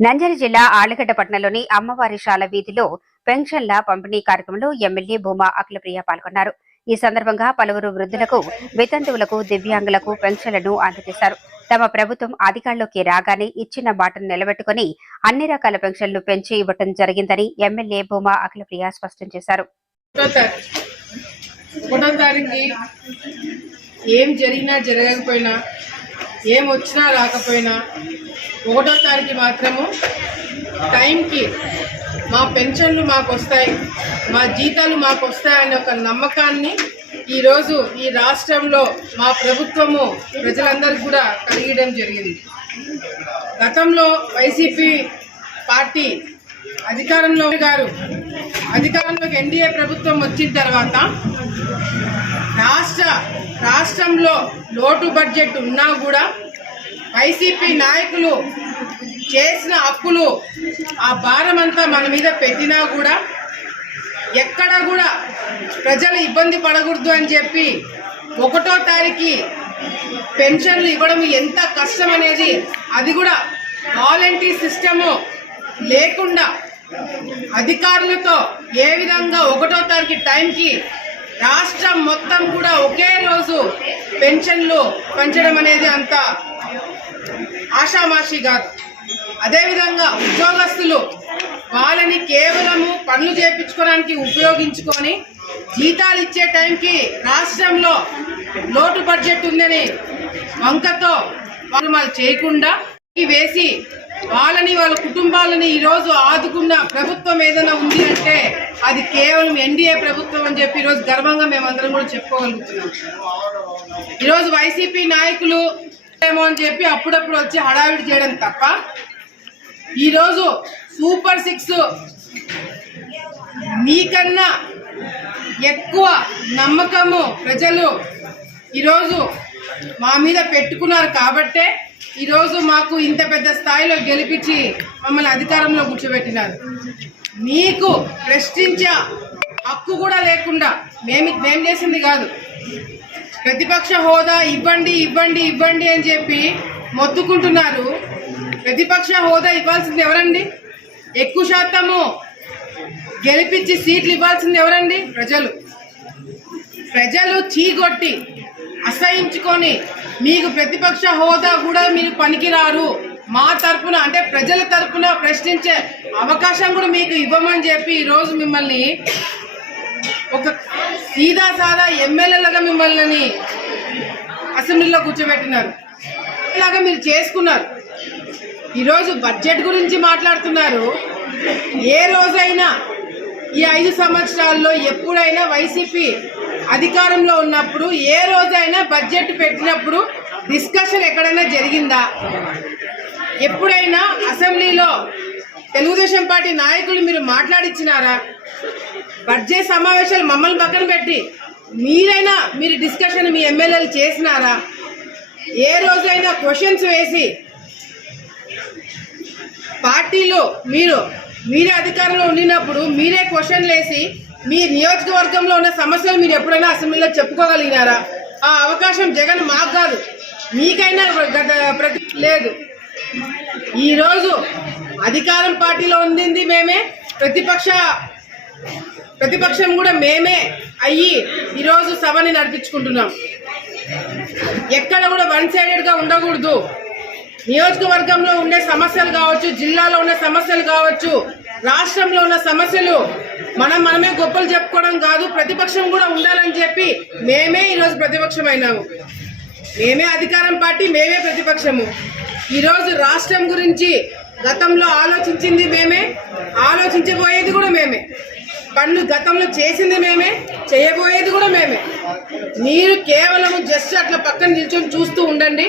నంజరి జిల్లా ఆళ్ళగడ్డ పట్టణంలోని అమ్మవారి శాల వీధిలో పెన్షన్ల పంపిణీ కార్యక్రమంలో ఎమ్మెల్యే భూమా అఖిలప్రియ పాల్గొన్నారు. ఈ సందర్భంగా పలువురు వృద్ధులకు వితంతువులకు దివ్యాంగులకు పెన్షన్లను అందజేశారు. తమ ప్రభుత్వం అధికారంలోకి రాగానే ఇచ్చిన బాటను నిలబెట్టుకుని అన్ని రకాల పెన్షన్లు పెంచి ఇవ్వటం జరిగిందని ఎమ్మెల్యే భూమా అఖిలప్రియ స్పష్టం చేశారు. ఏం జరిగినా జరగకపోయినా ఏం వచ్చినా రాకపోయినా ఒకటో తారీఖు మాత్రము టైంకి మా పెన్షన్లు మాకు వస్తాయి మా జీతాలు మాకు వస్తాయనే ఒక నమ్మకాన్ని ఈరోజు ఈ రాష్ట్రంలో మా ప్రభుత్వము ప్రజలందరికీ కూడా కలిగడం జరిగింది. గతంలో వైసీపీ పార్టీ అధికారంలో గారు అధికారంలోకి ఎన్డీఏ ప్రభుత్వం వచ్చిన తర్వాత రాష్ట్ర రాష్ట్రంలో లోటు బడ్జెట్ ఉన్నా కూడా వైసీపీ నాయకులు చేసిన అప్పులు ఆ భారం అంతా మన మీద పెట్టినా కూడా ఎక్కడ కూడా ప్రజలు ఇబ్బంది పడకూడదు అని చెప్పి ఒకటో తారీఖు పెన్షన్లు ఇవ్వడం ఎంత కష్టం అనేది అది కూడా వాలంటీ సిస్టము లేకుండా అధికారులతో ఏ విధంగా ఒకటో తారీఖు టైంకి రాష్ట్రం మొత్తం కూడా ఒకే రోజు పెన్షన్లు పెంచడం అనేది అంత ఆషామాషి కాదు. అదేవిధంగా ఉద్యోగస్తులు వాళ్ళని కేవలము పనులు చేపించుకోవడానికి ఉపయోగించుకొని జీతాలు ఇచ్చే టైంకి రాష్ట్రంలో లోటు బడ్జెట్ ఉందని వంకతో వాళ్ళు చేయకుండా వేసి వాళ్ళని వాళ్ళ కుటుంబాలని ఈరోజు ఆదుకున్న ప్రభుత్వం ఏదైనా ఉంది అంటే అది కేవలం ఎన్డీఏ ప్రభుత్వం అని చెప్పి ఈరోజు గర్వంగా మేమందరం కూడా చెప్పుకోగలుగుతున్నాం. ఈరోజు వైసీపీ నాయకులు ఏమో అని చెప్పి అప్పుడప్పుడు వచ్చి హడావిడి చేయడం తప్ప ఈరోజు సూపర్ సిక్స్ మీకన్నా ఎక్కువ నమ్మకము ప్రజలు ఈరోజు మా మీద పెట్టుకున్నారు కాబట్టే ఈరోజు మాకు ఇంత పెద్ద స్థాయిలో గెలిపించి మమ్మల్ని అధికారంలో కూర్చోబెట్టినారు. మీకు ప్రశ్నించే హక్కు కూడా లేకుండా మేము మేము చేసింది కాదు. ప్రతిపక్ష హోదా ఇవ్వండి ఇవ్వండి ఇవ్వండి అని చెప్పి మొత్తుకుంటున్నారు. ప్రతిపక్ష హోదా ఇవ్వాల్సింది ఎవరండి? ఎక్కువ శాతము గెలిపించి సీట్లు ఇవ్వాల్సింది ఎవరండి? ప్రజలు. ప్రజలు చీగొట్టి అసహించుకొని మీకు ప్రతిపక్ష హోదా కూడా మీరు పనికిరారు. మా తరపున అంటే ప్రజల తరపున ప్రశ్నించే అవకాశం కూడా మీకు ఇవ్వమని చెప్పి ఈరోజు మిమ్మల్ని ఒక సీదా సాదా ఎమ్మెల్యేలుగా మిమ్మల్ని అసెంబ్లీలో కూర్చోబెట్టినారు. ఇలాగా మీరు చేసుకున్నారు. ఈరోజు బడ్జెట్ గురించి మాట్లాడుతున్నారు. ఏ రోజైనా ఈ ఐదు సంవత్సరాల్లో ఎప్పుడైనా వైసీపీ అధికారంలో ఉన్నప్పుడు ఏ రోజైనా బడ్జెట్ పెట్టినప్పుడు డిస్కషన్ ఎక్కడైనా జరిగిందా? ఎప్పుడైనా అసెంబ్లీలో తెలుగుదేశం పార్టీ నాయకులు మీరు మాట్లాడిచ్చినారా? బడ్జెట్ సమావేశాలు మమ్మల్ని పక్కన పెట్టి మీరైనా మీరు డిస్కషన్ మీ ఎమ్మెల్యేలు చేసినారా? ఏ రోజైనా క్వశ్చన్స్ వేసి పార్టీలో మీరు మీరే అధికారంలో ఉండినప్పుడు మీరే క్వశ్చన్లు వేసి మీ నియోజకవర్గంలో ఉన్న సమస్యలు మీరు ఎప్పుడైనా అసెంబ్లీలో చెప్పుకోగలిగినారా? ఆ అవకాశం జగన్ మాకు కాదు. మీకైనా గత ప్రతి లేదు. ఈరోజు అధికారం పార్టీలో ఉండింది మేమే ప్రతిపక్ష ప్రతిపక్షం కూడా మేమే అయ్యి ఈరోజు సభని నడిపించుకుంటున్నాం. ఎక్కడ కూడా వన్ సైడెడ్గా ఉండకూడదు. నియోజకవర్గంలో ఉండే సమస్యలు కావచ్చు జిల్లాలో ఉండే సమస్యలు కావచ్చు రాష్ట్రంలో ఉన్న సమస్యలు మనం మనమే గొప్పలు చెప్పుకోవడం కాదు ప్రతిపక్షం కూడా ఉండాలని చెప్పి మేమే ఈరోజు ప్రతిపక్షం అయినాము మేమే అధికారం పార్టీ మేమే ప్రతిపక్షము. ఈరోజు రాష్ట్రం గురించి గతంలో ఆలోచించింది మేమే ఆలోచించబోయేది కూడా మేమే. పనులు గతంలో చేసింది మేమే చేయబోయేది కూడా మేమే. మీరు కేవలం జస్ట్ అట్లా పక్కన నిల్చొని చూస్తూ ఉండండి.